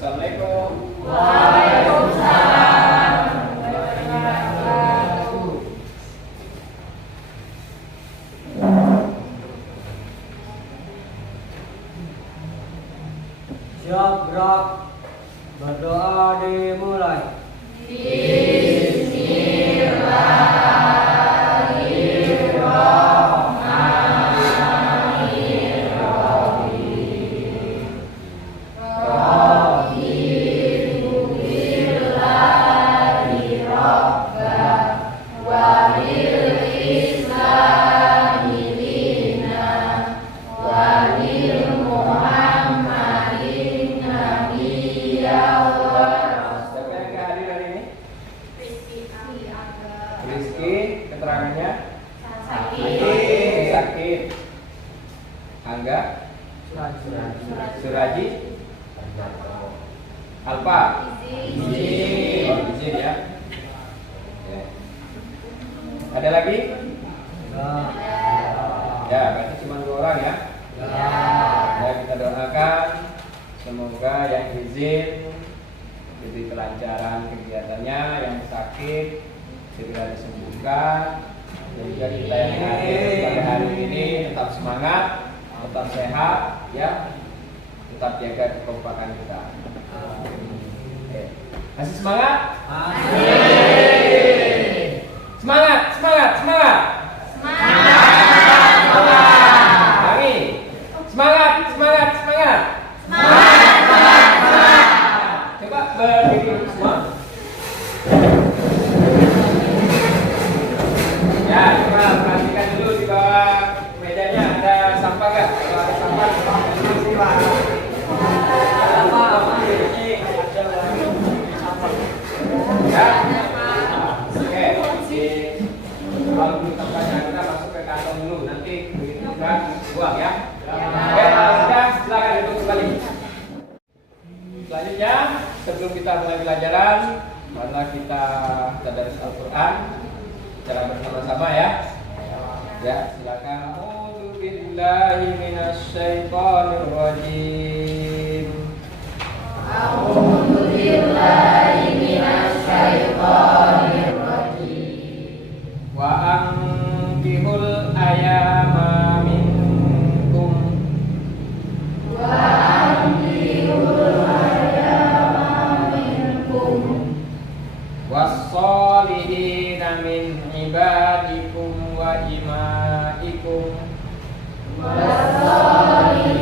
Assalamualaikum. Waalaikumsalam warahmatullahi wabarakatuh. Siap gerak. Berdoa dimulai. Siapa yang nggak hadir hari ini? Rizky, keterangannya sakit. Angga, Suraji, Alfa, izin ya. Ya. Ada lagi? Ya, berarti cuma 2 orang ya. Ya, kita doakan semoga yang izin diberi kelancaran kegiatannya, yang sakit segera disembuhkan, dan juga kita yang hadir pada hari ini tetap semangat, tetap sehat, ya, tetap jaga kekompakan kita. Oke. Masih semangat? Semangat, semangat, semangat. Lagi. Semangat, semangat, semangat. Coba berdiri dulu semua. Ya, coba perhatikan dulu di bawah mejanya ada sampah nggak? Kalau ada sampah, dulu Pak. Ya. Oke. Kalau dulu sampahnya kita masuk ke kantong dulu. Nanti begitu kita buang ya. Oke, kalau sudah silakan duduk kembali. Selanjutnya, sebelum kita mulai pelajaran, marilah kita tadarus Al-Quran secara bersama-sama ya. Ya, silakan. A'udzubillahi minasyaitonirrajim. Wa ankihul ayama minkum was-solihina min ibadikum wa imaikum Allahul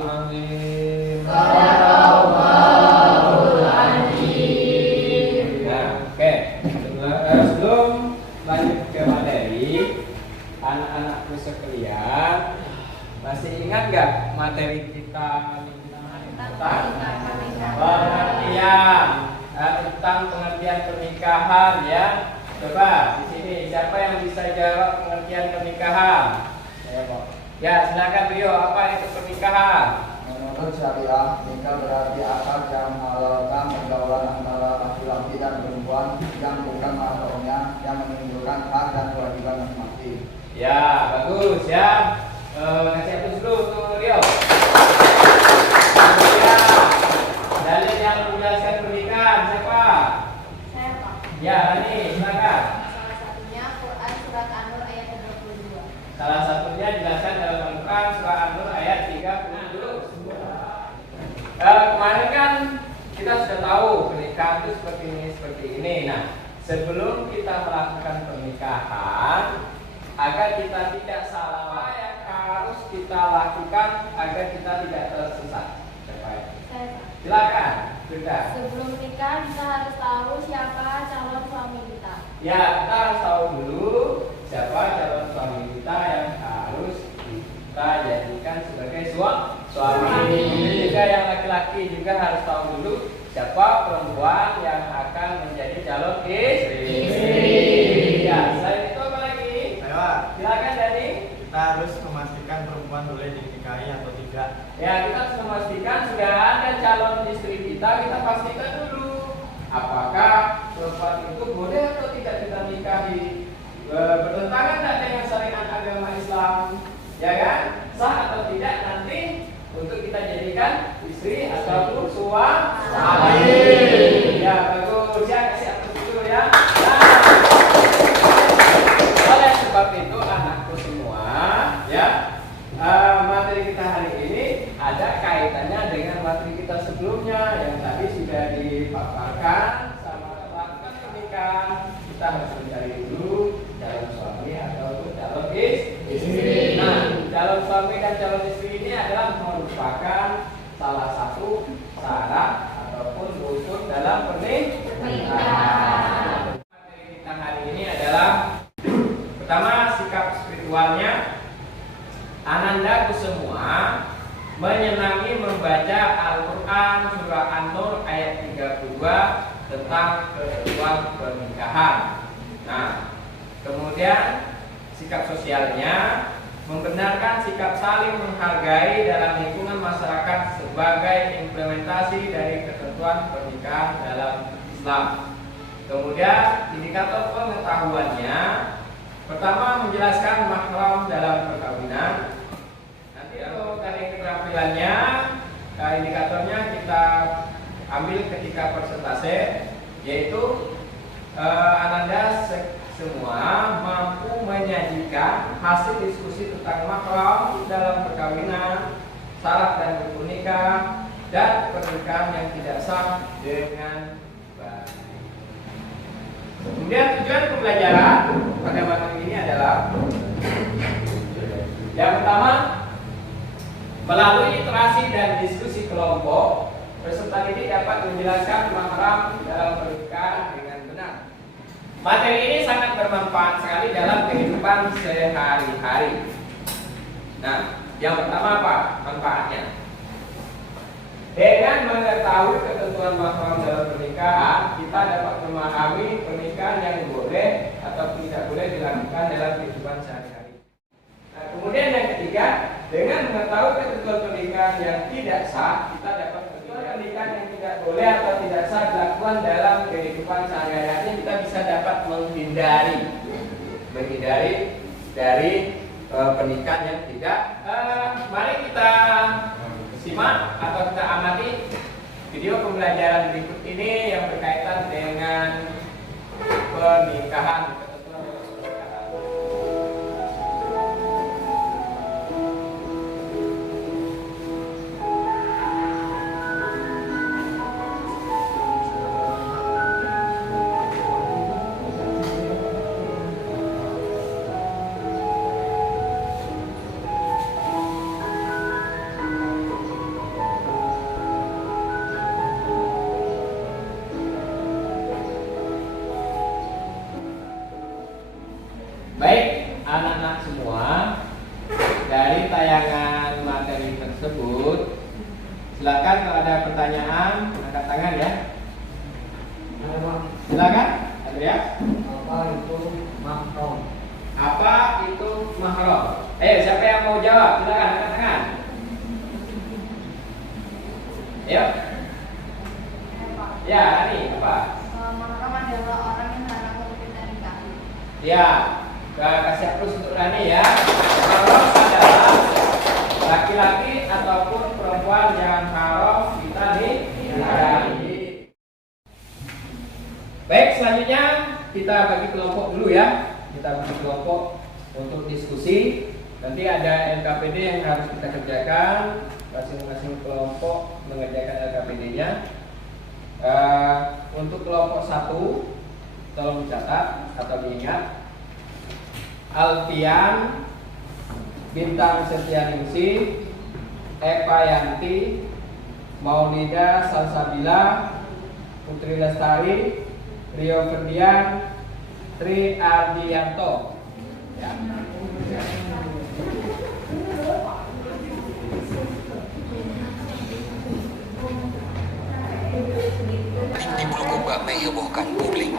azim. Nah, oke. Sebelum lanjut ke materi, anak-anakku sekalian, masih ingat nggak materi kita tentang pengertian tentang pengertian pernikahan ya? Coba di sini siapa yang bisa jawab pengertian pernikahan? Ya, silakan Rio. Apa itu pernikahan? Menurut syariah, nikah berarti akad yang menghalalkan pergaulan antara laki-laki dan perempuan yang bukan mahramnya, yang menimbulkan hak dan kewajiban masing-masing. Ya, bagus ya. Kasih aplaus dulu untuk Rio. Ya, dalil yang menjelaskan pernikahan siapa? Saya Pak. Ya, ini silakan. Salah satunya Quran surat An-Nur ayat 32. Salah satunya jelaskan dalam Al-Quran surah An-Nur ayat 30. Kemarin kan kita sudah tahu pernikahan itu seperti ini. Nah, sebelum kita melakukan pernikahan, agar kita tidak salah, apa yang harus kita lakukan agar kita tidak tersesat? Saya Pak. Silakan, sudah. Sebelum nikah kita harus tahu siapa calon suami kita. Ya, kita harus tahu dulu siapa calon suami kita yang harus kita jadikan sebagai suami. Juga yang laki-laki juga harus tahu dulu siapa perempuan yang akan menjadi calon istri. Ya, selain itu apa lagi? Ayo, Silakan Dani. kita harus memastikan perempuan boleh dinikahi atau tidak. Ya, kita harus memastikan sudah ada calon istri kita pastikan dulu apakah perempuan itu boleh atau tidak kita nikahi. Bertentangan tidak dengan syariat agama Islam, ya kan? Sah suami dan calon istri ini adalah merupakan salah satu syarat ataupun rukun dalam pernikahan. Materi kita hari ini adalah pertama, sikap spiritualnya. Ananda Kusumua menyenangi membaca Al-Quran surah An-Nur ayat 32 tentang ketentuan pernikahan. Nah, kemudian sikap sosialnya membenarkan sikap saling menghargai dalam lingkungan masyarakat sebagai implementasi dari ketentuan pernikahan dalam Islam. Kemudian indikator pengetahuannya, pertama menjelaskan mahram dalam perkawinan. Nanti untuk dari keterampilannya, indikatornya kita ambil ketika persentase, yaitu Ananda semua mampu menyajikan hasil diskusi tentang mahram dalam perkawinan, syarat dan rukun nikah, dan pernikahan yang tidak sah dengan baik. Kemudian tujuan pembelajaran pada materi ini adalah yang pertama, melalui interaksi dan diskusi kelompok, peserta didik dapat menjelaskan mahram dalam pernikahan dengan benar. Materi ini sangat bermanfaat sekali dalam kehidupan sehari-hari. Nah, yang pertama apa manfaatnya? Dengan mengetahui ketentuan mahram dalam pernikahan, kita dapat memahami pernikahan yang boleh atau tidak boleh dilakukan dalam kehidupan sehari-hari. Nah, kemudian yang ketiga, dengan mengetahui ketentuan pernikahan yang tidak sah, kita dapat menentukan pernikahan yang tidak boleh atau tidak sah dilakukan dalam kehidupan sehari-hari. Kita bisa dapat menghindari dari pernikahan yang tidak. Mari kita simak atau kita amati video pembelajaran berikut ini yang berkaitan dengan pernikahan. Baik, anak-anak semua, dari tayangan materi tersebut, silakan kalau ada pertanyaan angkat tangan ya. Silakan, Adria. Apa itu mahram? Apa itu mahram? Siapa yang mau jawab? Silakan angkat tangan. Ayo. Ya, ini apa? Mahram adalah orang yang haram untuk kita nikahi. Ya. Kasih plus untuk Rani ya. Mahram adalah laki-laki ataupun perempuan yang haram kita nikahi. Baik, selanjutnya kita bagi kelompok dulu ya. Kita bagi kelompok untuk diskusi. Nanti ada LKPD yang harus kita kerjakan. Masing-masing kelompok mengerjakan LKPD-nya. Untuk kelompok 1, tolong dicatat atau diingat. Alfian, Bintang Setianingsih, Eva Yanti, Maulida Salsabila, Putri Lestari, Rio Ferdian, Tri Ardianto. Ya. Di Bulukumba menghebohkan publik.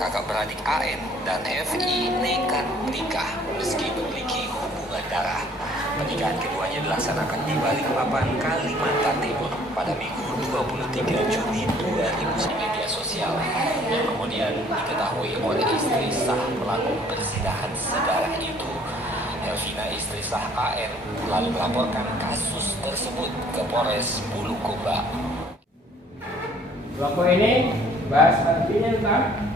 Kakak beradik AN dan FI nekat menikah meski memiliki hubungan darah. Pernikahan keduanya dilaksanakan di Balikpapan, Kalimantan Timur pada Minggu 23 Juni 2000 di media sosial yang kemudian diketahui oleh istri sah pelaku persinahan sedarah itu. Elvina, istri sah AN, lalu melaporkan kasus tersebut ke Polres Bulukumba. Kelompok ini bahas artinya tentang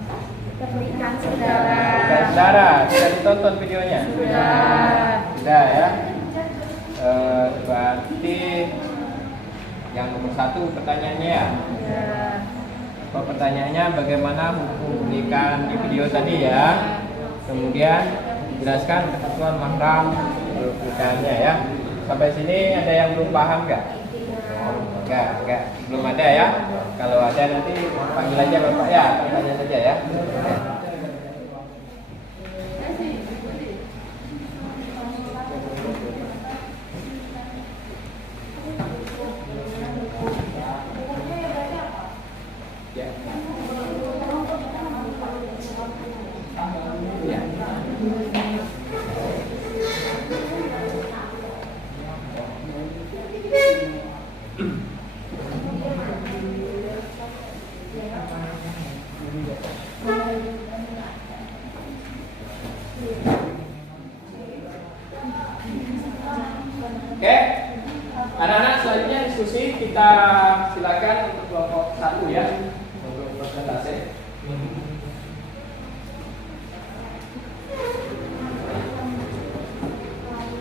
Pernikahan saudara. pernikahan saudara. Sudah ditonton videonya? Sudah ya. Berarti yang nomor 1 pertanyaannya ya. Pertanyaannya bagaimana hukum pernikahan di video tadi ya. Kemudian jelaskan ketentuan mahram pernikahannya ya. Sampai sini ada yang belum paham nggak? Enggak, belum ada ya. Kalau ada nanti panggil aja Bapak ya, tanya saja ya. Oke, anak-anak selanjutnya diskusi kita silakan untuk kelompok 1 ya untuk presentasi.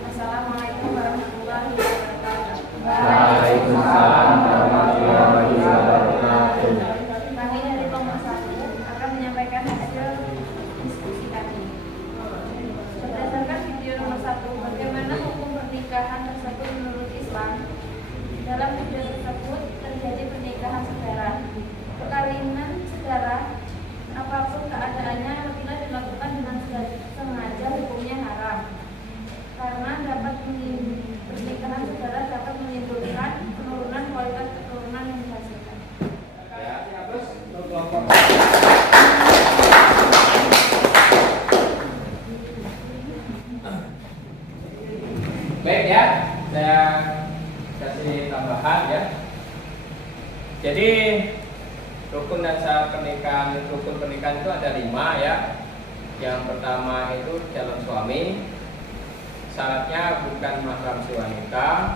Assalamualaikum warahmatullahi wabarakatuh. Waalaikumsalam warahmatullahi wabarakatuh. Kami dari kelompok 1 akan menyampaikan hasil diskusi kami. Berdasarkan video nomor 1, bagaimana hukum pernikahan tersebut menurut Islam? Dalam video tersebut terjadi pernikahan saudara. Perkawinan saudara, apapun keadaannya, apabila dilakukan dengan sengaja, hukumnya haram. Karena pernikahan saudara dapat menimbulkan penurunan kualitas keturunan yang dihasilkan. Ya, terus untuk kelompok baik ya, saya kasih tambahan ya. Jadi rukun dan syarat pernikahan, rukun pernikahan itu ada 5 ya. Yang pertama itu calon suami, syaratnya bukan mahram si wanita,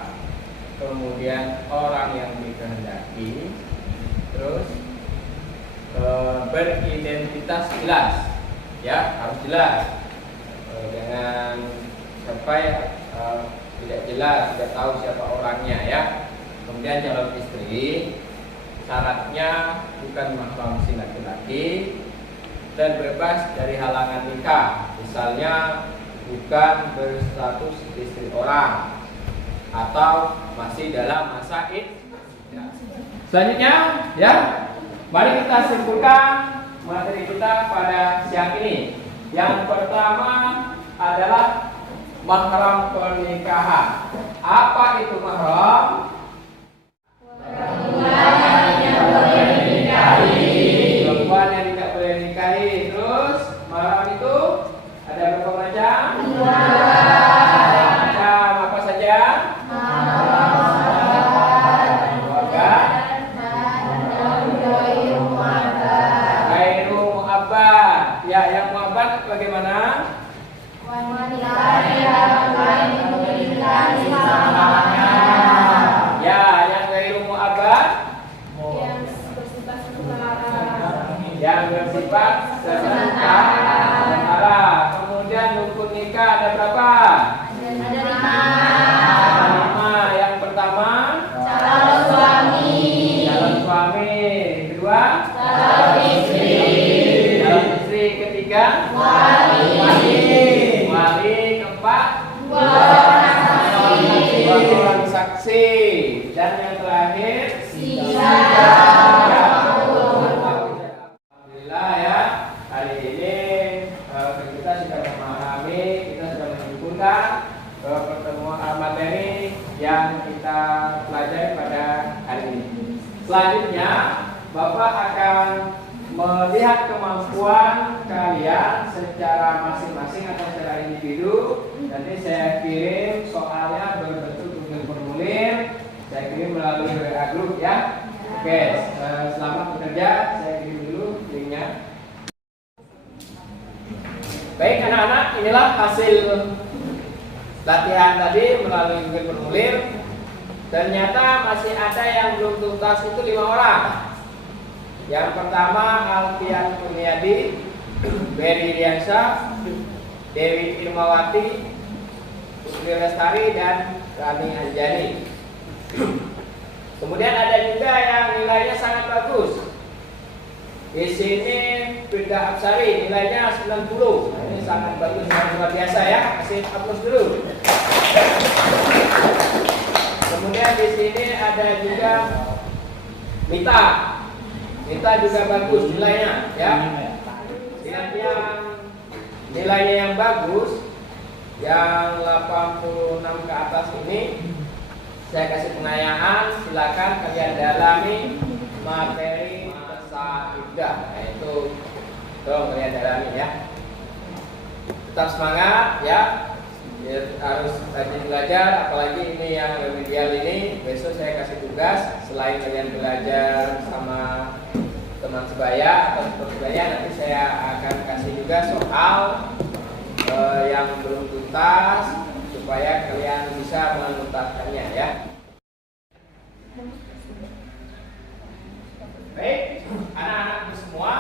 kemudian orang yang dikehendaki, terus beridentitas jelas, ya harus jelas, jangan sampai tidak jelas, tidak tahu siapa orangnya ya. Kemudian calon istri, syaratnya bukan mahram si laki-laki dan bebas dari halangan nikah, misalnya bukan berstatus istri orang atau masih dalam masa iddah. Selanjutnya ya, mari kita simpulkan materi kita pada siang ini. Yang pertama adalah mahram pernikahan. Apa itu mahram? Perempuan yang boleh dinikahi. Perempuan yang tidak boleh dinikahi. Terus mahram itu ada berapa macam? 2 macam. Apa saja? Keluarga. Ghairu mu'abbad. Ya, yang mu'abbad bagaimana? Wanita yang menikah selamanya. Ya, yang ghairu mu'abbad, Yang bersifat sementara. yang bersifat sementara. Kemudian rukun nikah ada berapa? Ada 5. Ada 5. Yang pertama Calon suami. calon suami, kedua Calon istri. calon istri, ketiga Wali. wali, keempat 2 orang dua saksi. orang saksi, dan yang terakhir Alhamdulillah ya, hari ini kita sudah memahami, kita sudah menyempurnakan pertemuan materi yang kita pelajari pada hari ini. Selanjutnya Bapak akan melihat kemampuan kalian secara masing-masing atau secara individu. Nanti saya kirim soalnya berbentuk Google formulir, saya kirim melalui WA group ya. Oke, selamat bekerja. Saya kirim dulu linknya. Baik anak-anak, inilah hasil latihan tadi melalui Google formulir. Ternyata masih ada yang belum tuntas, itu 5 orang. Yang pertama Alfian Kurniadi, Berry Riansyah, Dewi Irmawati, Putri Lestari, dan Rani Anjani. Kemudian ada juga yang nilainya sangat bagus. Di sini Firda Absari, nilainya 90. Ini sangat bagus dan luar biasa ya. Kasih aplaus dulu. Kemudian di sini ada juga Mita. Mita juga bagus nilainya ya. Yang nilainya yang bagus, yang 86 ke atas ini saya kasih pengayaan, silakan kalian dalami materi Tasawuf. Nah, itu tolong kalian dalami ya. Tetap semangat ya. Harus rajin belajar, apalagi ini yang remedial ini. Besok saya kasih tugas, selain kalian belajar sama teman sebaya atau teman sebaya, nanti saya akan kasih juga soal yang belum tuntas supaya kalian bisa menuntaskannya ya. Baik, anak-anakku semua,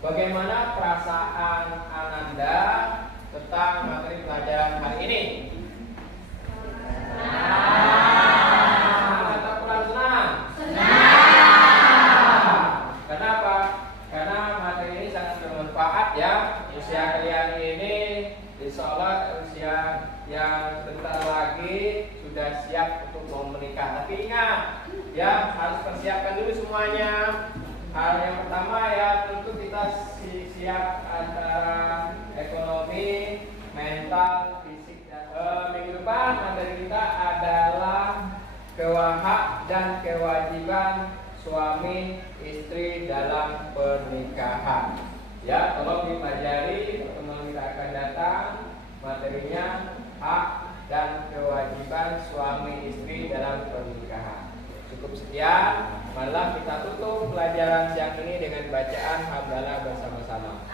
bagaimana perasaan Ananda tentang materi pelajaran hari ini? Senang atau kurang senang? Senang. Kenapa? Karena materi ini sangat bermanfaat ya. Usia kalian ini insya Allah usia yang sebentar lagi sudah siap untuk mau menikah. Tapi ingat ya, harus persiapkan dulu semuanya. Hal yang pertama ya, tentu kita siap antara ekonomi, mental, fisik dan minggu depan materi kita adalah hak dan kewajiban suami istri dalam pernikahan. Ya, tolong dipelajari, pertemuan kita akan datang materinya hak dan kewajiban suami istri dalam pernikahan. Cukup sekian, malah kita tutup pelajaran siang ini dengan bacaan hamdalah bersama-sama.